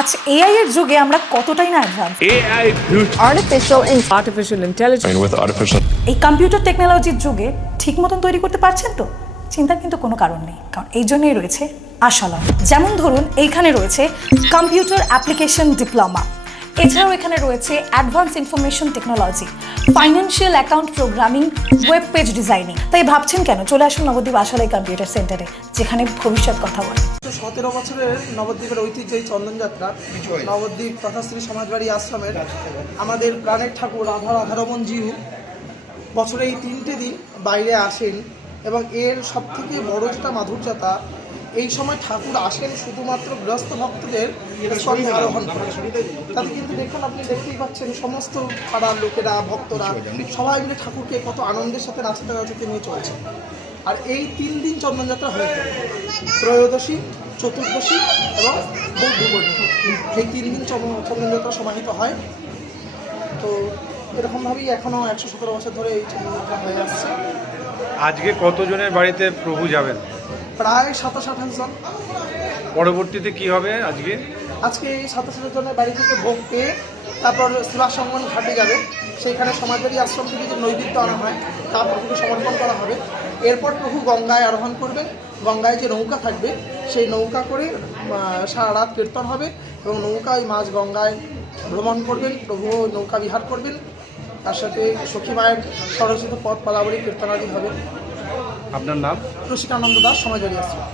আচ্ছা এআই এর যুগে আমরা কতটাই না advance AI artificial intelligence with artificial এই কম্পিউটার টেকনোলজির যুগে ঠিক মতন তৈরি করতে পারছেন তো চিন্তার কিন্তু কোনো কারণ নেই, কারণ এই জন্যই রয়েছে আশালয়। যেমন ধরুন এইখানে রয়েছে কম্পিউটার অ্যাপ্লিকেশন ডিপ্লোমা, এছাড়াও এখানে রয়েছে advance information technology, financial account programming, web page designing. তাই ভাবছেন কেন, চলে আসুন নবদ্বীপ আশালয় কম্পিউটার সেন্টারে, যেখানে ভবিষ্যৎ কথা বলে। 17 বছরের নবদ্বীপের ঐতিহ্য এই চন্দনযাত্রা নবদ্বীপ তথাশ্রী সমাজবাড়ি আশ্রমের আমাদের প্রাণের ঠাকুর রাধারমন জিউ বছরে এই 3টে দিন বাইরে আসেন, এবং এর সবথেকে বড় যেটা মাধুর্যতা, এই সময় ঠাকুর আসেন শুধুমাত্র গৃহস্থ ভক্তদের স্কন্ধে আরোহণ করে। তাতে কিন্তু দেখুন, আপনি দেখতেই পাচ্ছেন সমস্ত পাড়ার লোকেরা, ভক্তরা সবাই মিলে ঠাকুরকে কত আনন্দের সাথে নাচতে নাচতে নিয়ে চলছে। আর এই 3 দিন চন্দনযাত্রা হয়ে থাকে, ত্রয়োদশী, চতুর্দশী এবং বৌদ্ধ পূর্ণিমা, এই 3 দিন চন্দনযাত্রা সমাহিত হয়। তো এরকমভাবেই এখনও 117 বছর ধরে এই চন্দনযাত্রা হয়ে আসছে। আজকে কতজনের বাড়িতে প্রভু যাবেন? প্রায় 27-28 জন। পরবর্তীতে কি হবে আজকে? আজকে এই 27 জনের বাড়ি থেকে ভোগ পেয়ে তারপর শিবাসঙ্গন ঘাটে যাবে, সেইখানে সমাজবাড়ি আশ্রম থেকে যে নৈবেদ্য আনা হয় তা প্রভুকে সমর্পণ করা হবে। এরপর প্রভু গঙ্গায় আরোহণ করবেন, গঙ্গায় যে নৌকা থাকবে সেই নৌকা করে সারা রাত কীর্তন হবে, এবং নৌকায় মাঝ গঙ্গায় ভ্রমণ করবেন, প্রভু নৌকা বিহার করবেন, তার সাথে সখী মায়ের স্বরচিত পথ পালাবলী কীর্তনাদি হবে। আপনার নাম? রসিকানন্দ দাস, সমাজবাড়ি আশ্রম।